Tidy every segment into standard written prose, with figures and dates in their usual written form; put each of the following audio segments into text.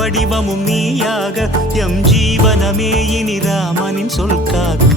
வடிவமும் நீயாக எம் ஜீவனமே இனி ராமனின் சொல் காக்க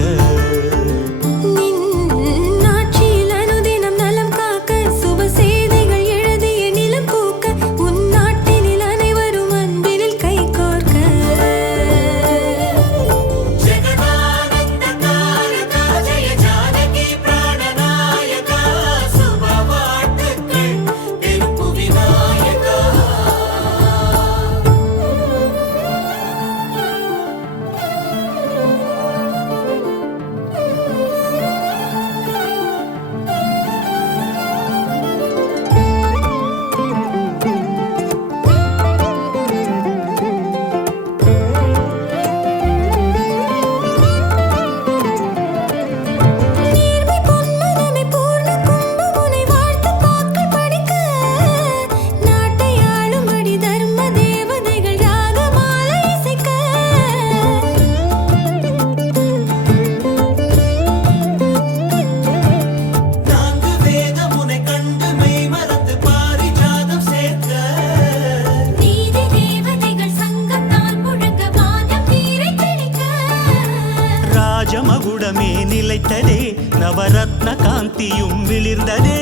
ராஜமகுடமே நிலைத்ததே நவரத்ன காந்தியும் விளிர்ந்ததே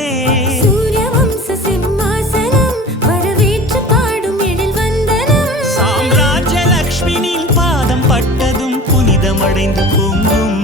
சூரிய வம்ச சிம்மாசனம் வரவேற்று பாடும் எழில் வந்தனம் சாம்ராஜ்ய லக்ஷ்மியின் பாதம் பட்டதும் புனிதமடைந்து பொங்கும்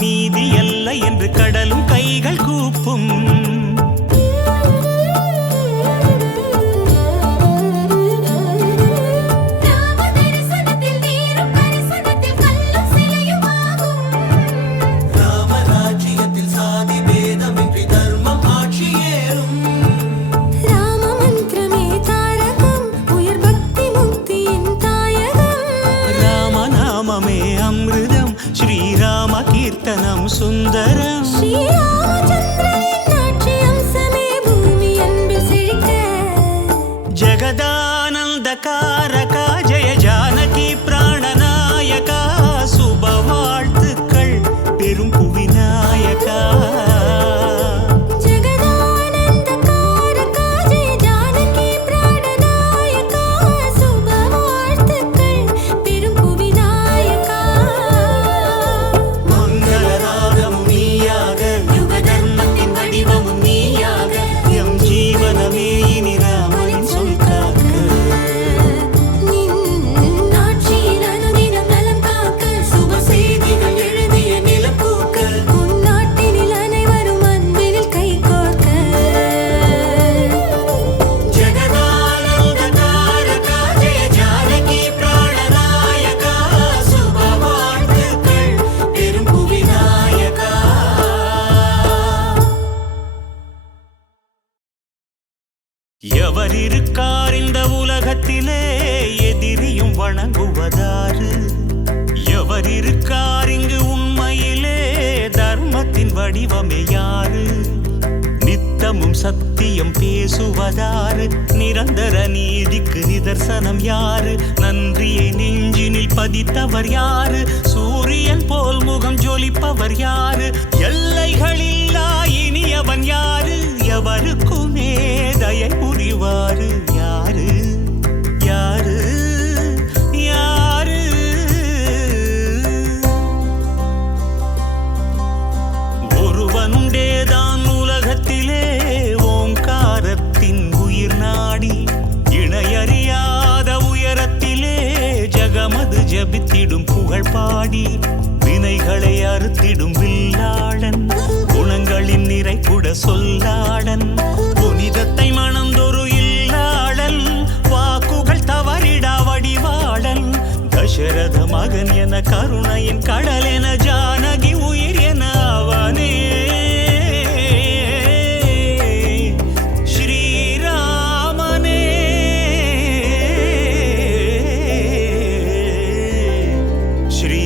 நீதி அல்ல என்று கடலும் கைகள் கூப்பும் ராமராஜ்யத்தில் சாதி பேதமின்றி தர்மம் ஆட்சியேறும் ராம மந்திரமே தாரகம் உயர் பக்தி முக்தியின் தாயகம் ராமநாமமே அமிர்தம் ஸ்ரீராம கீர்த்தனம் சுந்தரம் ஸ்ரீராமச்சந்திரனின் ஆட்சி அம்சமே பூமி அன்பில் செழிக்க ஜெகதானந்தகாரகா ஜெய ஜானகி பிராணநாயகா சுப வாழ்த்துக்கள் பெரும் புவிநாயகா ஜெகதானந்தகாரகா ஜெய ஜானகி பிராணநாயகா சுப வாழ்த்துக்கள் பெரும் புவிநாயகா மங்களராகமும் நீயாக இருக்கார் இந்த உலகத்திலே எதிரியும் வணங்குவதாறு? எவர் இருக்கார் இங்கு உண்மையிலே தர்மத்தின் வடிவமே யாரு? நித்தமும் சத்தியம் பேசுவதாறு? நிரந்தர நீதிக்கு நிதர்சனம் யாரு? நன்றியை நெஞ்சினில் பதித்தவர் யாரு? சூரியன் போல் முகம் ஜொலிப்பவர் யாரு? எல்லைகளில்லா இனியவன் யாரு? எவருக்குமே தயை புரிவாரு யாரு? யாரு? யாரு? ஒருவனுண்டேதான் உலகத்திலே ஓங்காரத்தின் உயிர் நாடி, இணையறியாத உயரத்திலே ஜகமது ஜபித்திடும் புகழ் பாடி, வினைகளை அறுத்திடும் வில்லாளன், குணங்களின் நிறைகுட சொல்லாளன், புனிதத்தை மணந்தொரு இல்லாளன், வாக்குகள் தவறிடா வடிவாளன், தசரத மகன் என கருணையின் கடல் என ஜானகி உயிர் என அவனே ஸ்ரீராமனே. ஸ்ரீ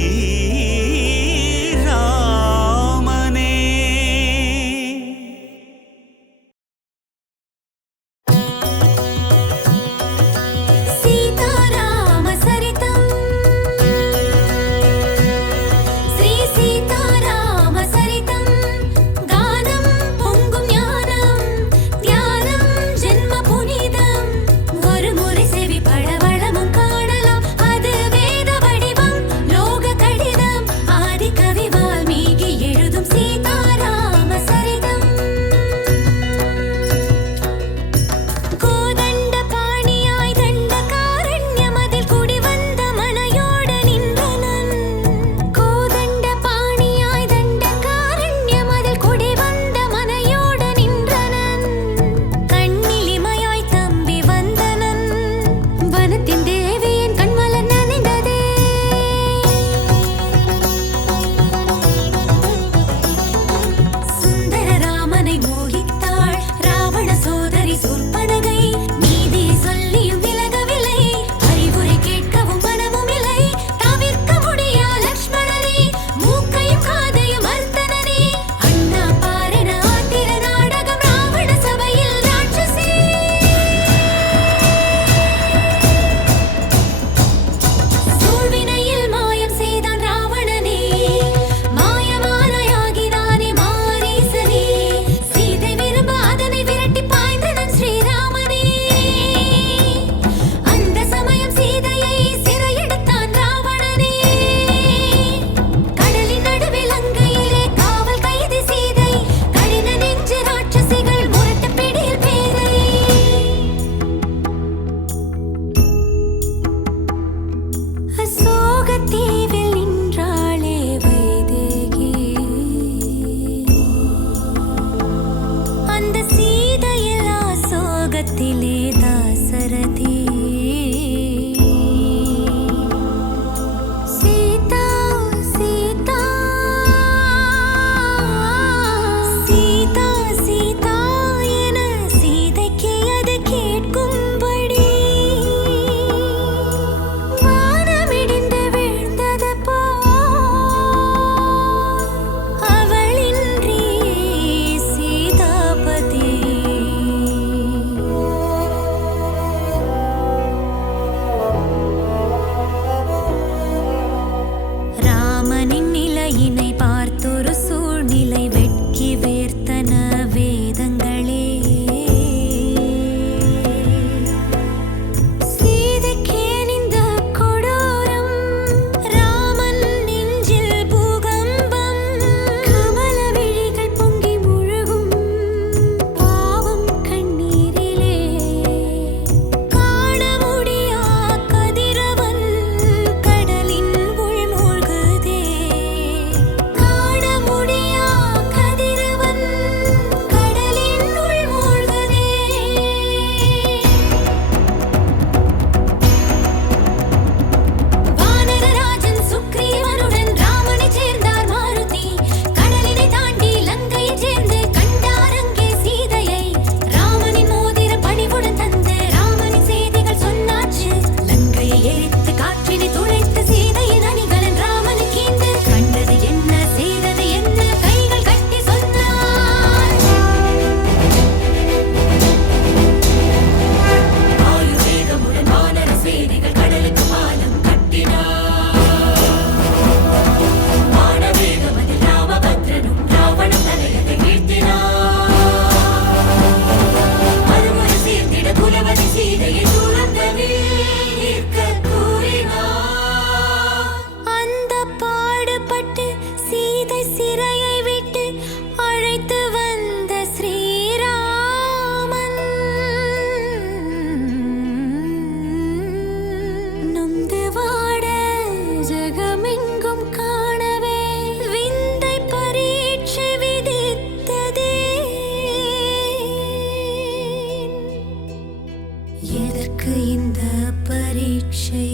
எதற்கு இந்த பரீட்சை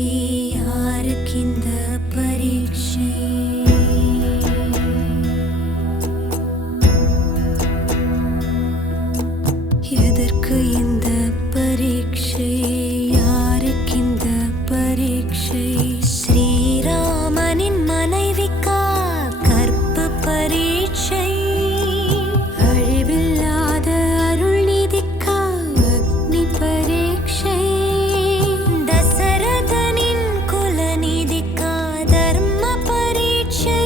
யாருக்கு இந்த பரீட்சை எதற்கு இந்த பரீட்சை யாருக்கு இந்த பரீட்சை ஸ்ரீராமனின் மனைவிக்கா கற்பு பரீட்சை அழிவில்லாத அருள் நிதிக்கா அக்னி பரீட்சை தசரதனின் குலநிதிக்கா தர்ம பரீட்சை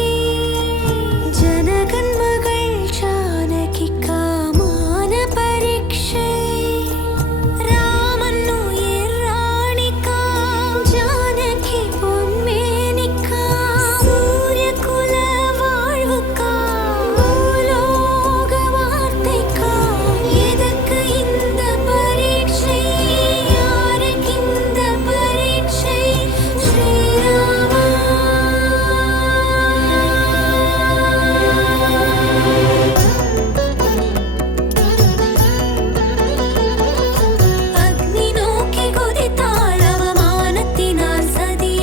ஜனகன் மகள் ஜானகிக்கா மான பரீட்சை ராமன் உயிர் ராணிக்கா ஜானகி பொன்மேனிக்கா சூரிய குல வாழ்வுக்கா பூலோக வார்த்தைக்கா எதற்கு இந்த பரீட்சை யாருக்கு இந்த பரீட்சை ஸ்ரீராமா அக்னி நோக்கி குதித்தாள் அவமானத்தினால் சதி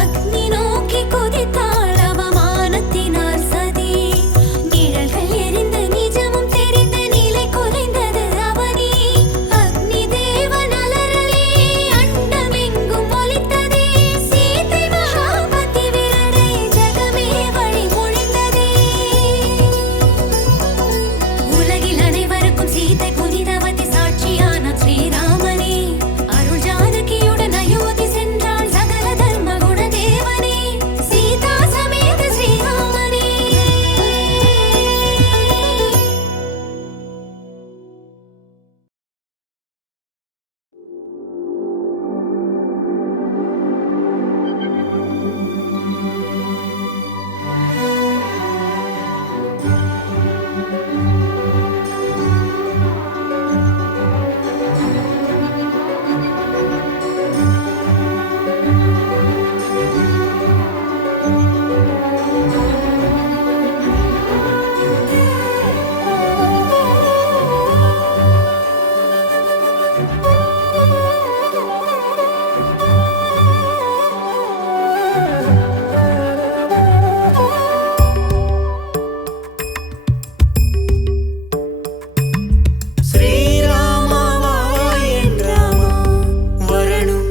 அக்னி நோக்கி குதித்தாள் அவமானத்தினால் சதி நிழல்கள் எரிந்து நிஜமும் தெரிந்த நிலை குலைந்தது அவனி அக்னி தேவன் அலறலே அண்டமெங்கும் ஒலித்ததே சீதை மகாபதி விரதை ஜகமே வழி மொழிந்ததே உலகில் அனைவருக்கும் சீதை புனிதவதி சாட்சியான ஸ்ரீராமனே அருள் ஜானகியுடன் அயோத்தி சென்றாள் சகல தர்ம குண தேவனே சீதா சமேத ஸ்ரீராமனே ஸ்ரீராமா வா என் ராமா வரணும்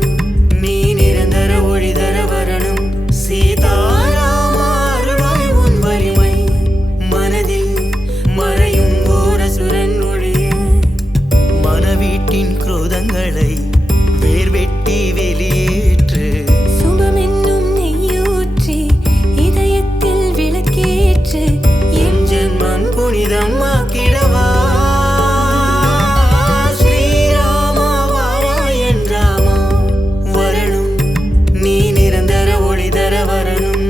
நீ நிரந்தர ஒளி தர வரணும் சீதாராமா அருள்வாய் உன் வலிமை மனதில் மறையும் ஓர் அசுரன் ஒழிய மனவீட்டின் குரோதங்களை வேர் வெட்டி வெளியேற்று சுமமென்னும் நெய்யூற்றி இதயத்தில் விளக்கேற்று என் ஜென்மம் புனிதம் ஆக்கிடவா ஸ்ரீராமா வா என் ராமா வரணும் நீ நிரந்தர ஒளி தர வரணும்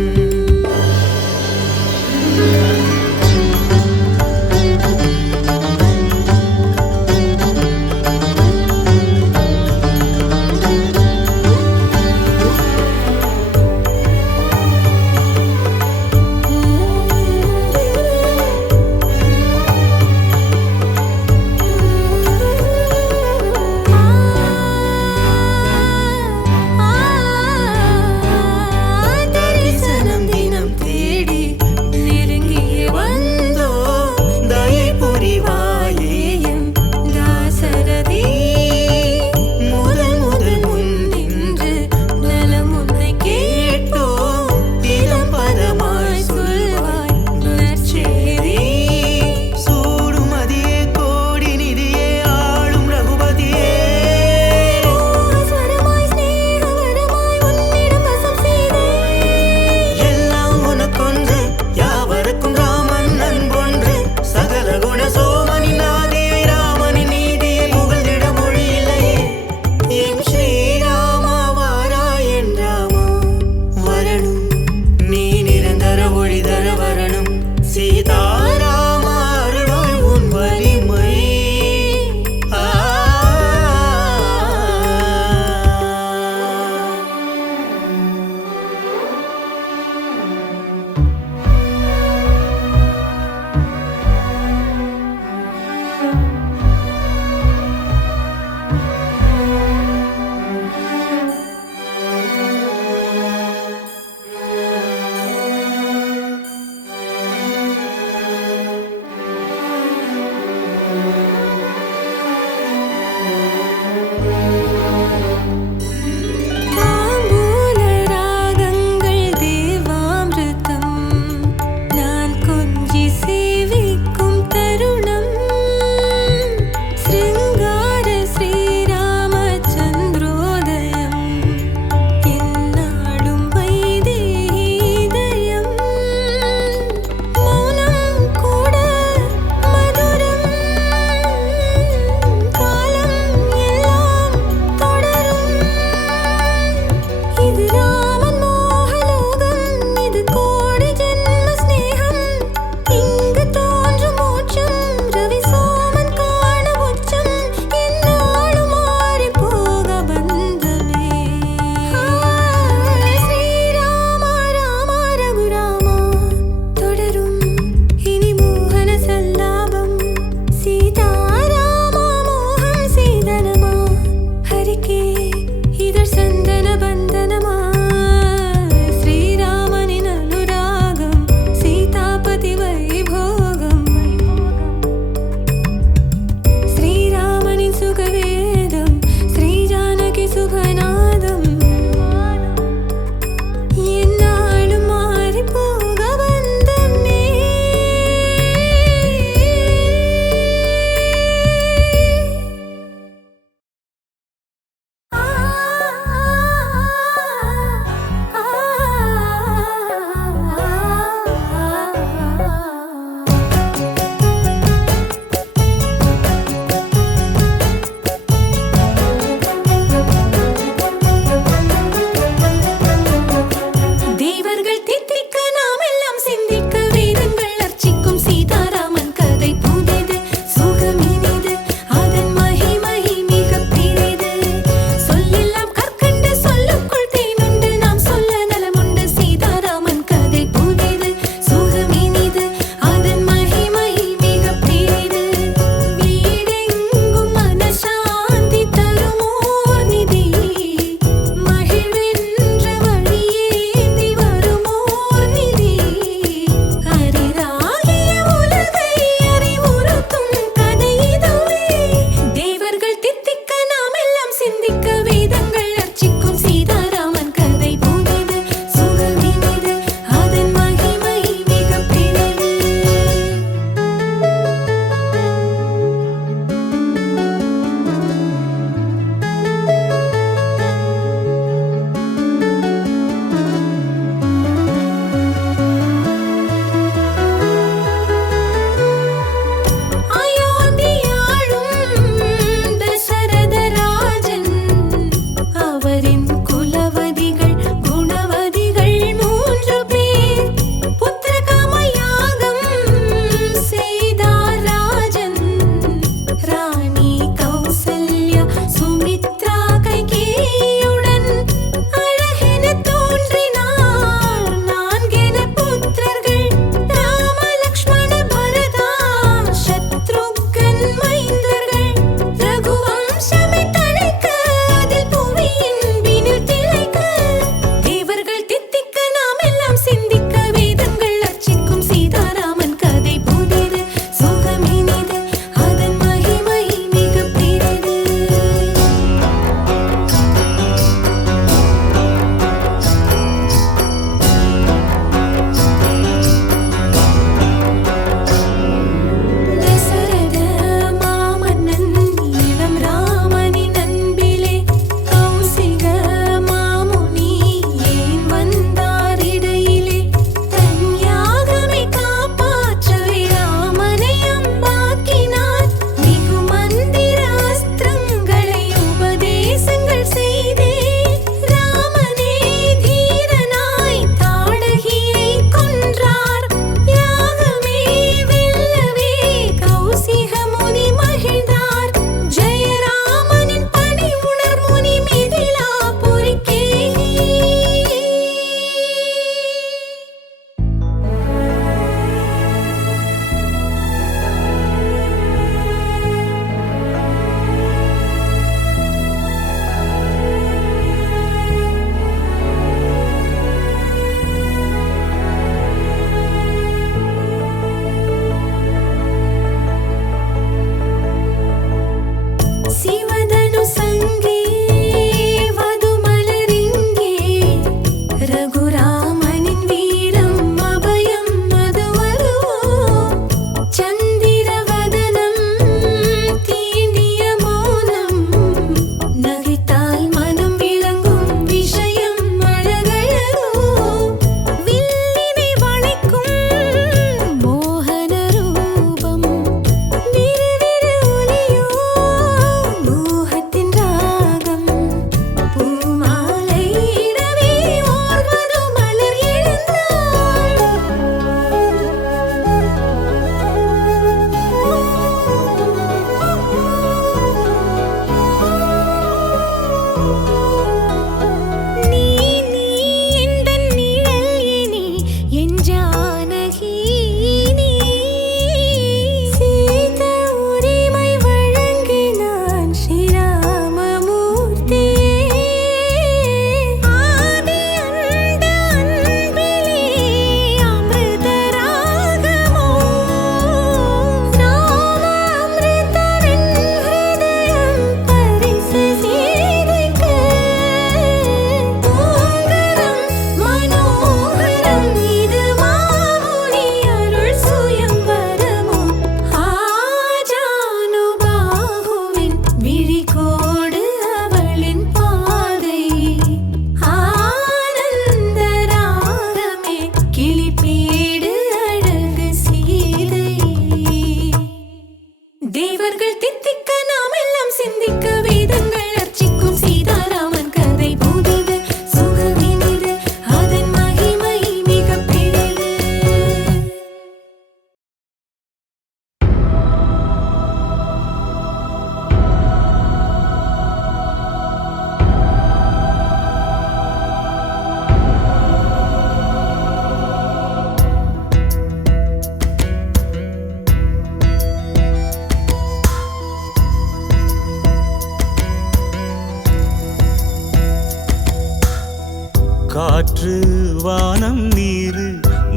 காற்று வானம் நீரு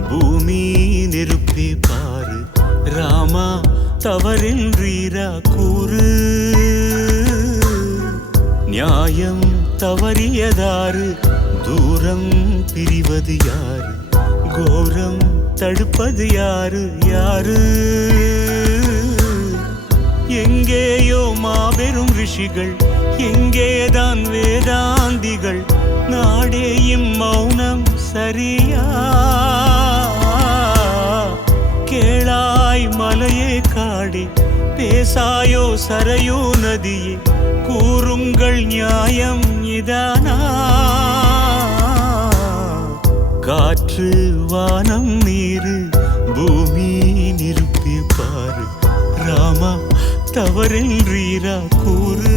பூமி நெருப்பே பாரு ராமா தவறின்றீரா கூறு நியாயம் தவறியதாறு தூரம் பிரிவது யாரு கோரம் தடுப்பது யாரு யாரு எங்கேயோ மாபெரும் ரிஷிகள் எங்கேதான் வேதாந்திகள் நாடேயும் மௌனம் சரியா கேளாய் மலையே காடே பேசாயோ சரையோ நதியே கூறுங்கள் நியாயம் இதானா காற்று வானம் நீரு பூமி நெருப்பே பாரு ராமா தவறின்றீரா கூறு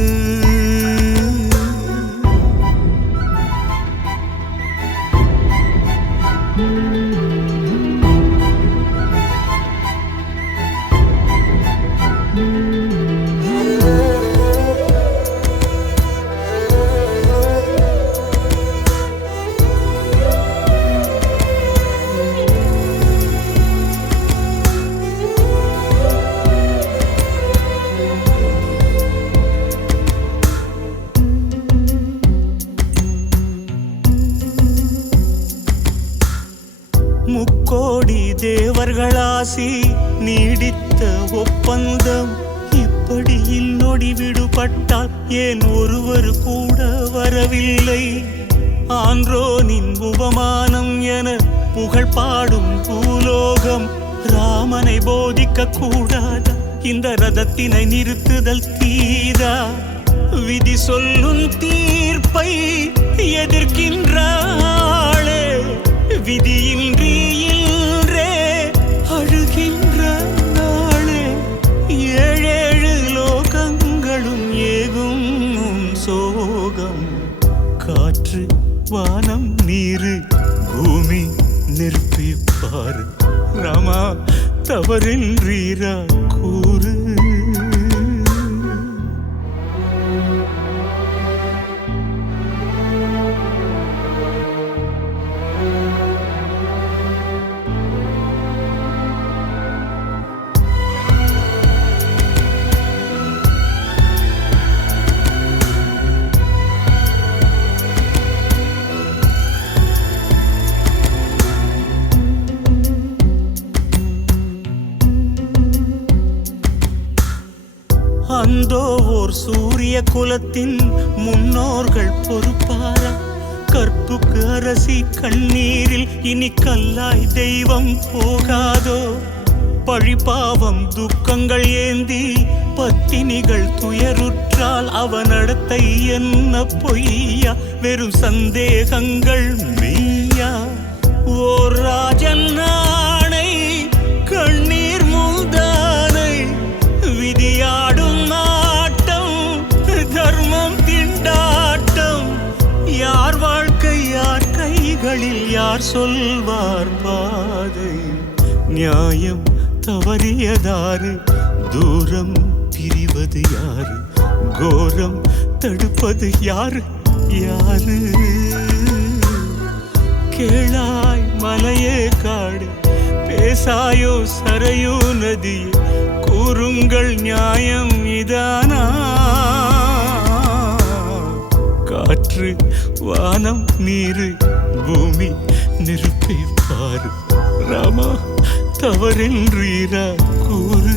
முக்கோடி தேவர்களாசி நீடித்த ஒப்பந்தம் இப்படியில் நொடி விடுபட்டால் ஏன் ஒருவர் கூட வரவில்லை ஆன்றோனின் உபமானம் என புகழ் பாடும் பூலோகம் ராமனை போதிக்க கூடாதா இந்த ரதத்தினை நிறுத்துதல் தீதா விதி சொல்லும் தீர்ப்பை எதிர்க்கின்றாளே விதியின்றி இன்றே அழுகின்ற நாளே ஏழேழு லோகங்களும் ஏகும் சோகம் காற்று வானம் நீரு பூமி நெருப்பே பாரு ராமா தவறின்றீரா கூறு அந்தோ ஓர் சூரிய குலத்தின் முன்னோர்கள் பொறுப்பாரா கற்புக்கு அரசி கண்ணீரில் இனி கல்லாய் தெய்வம் போகாதோ பழிபாவம் துக்கங்கள் ஏந்தி பத்தினிகள் துயருற்றால் அவனடத்தை என்ன பொய்யா வெறும் சந்தேகங்கள் மெய்யா ஓர் ராஜன் நாணை கண்ணீர் மூதானை விதியாடும் நாட்டம் தர்மம் திண்டாட்டம் யார் வாழ்க்கை யார் கைகளில் யார் சொல்வார் பாதை நியாயம் தவறியதாறு தூரம் பிரிவது யாரு கோரம் தடுப்பது யாரு யாரு கேளாய் மலையே காடு பேசாயோ சரையோ நதியே கூறுங்கள் நியாயம் இதானா காற்று வானம் நீரு பூமி நெருப்பே பாரு ராமா தவறின்றீரா கூறு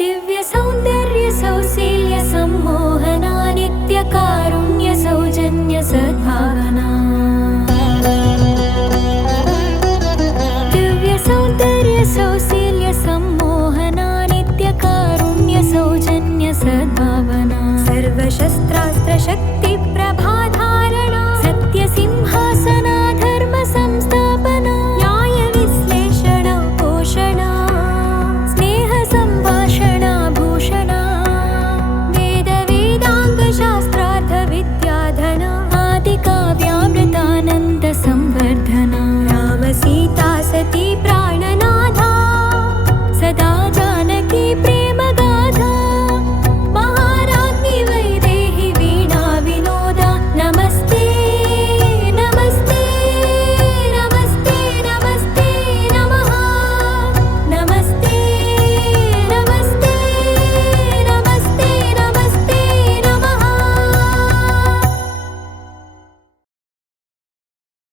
दिव्य सौन्दर्य सौशील्य सम्मोहना नित्य कारुण्य सौजन्य सद्भावना दिव्य सौन्दर्य सौशील्य सम्मोहना नित्य कारुण्य सौजन्य सद्भावना सर्वशस्त्रास्त्र शक्ति प्रभाधारणा सत्य सिंहासन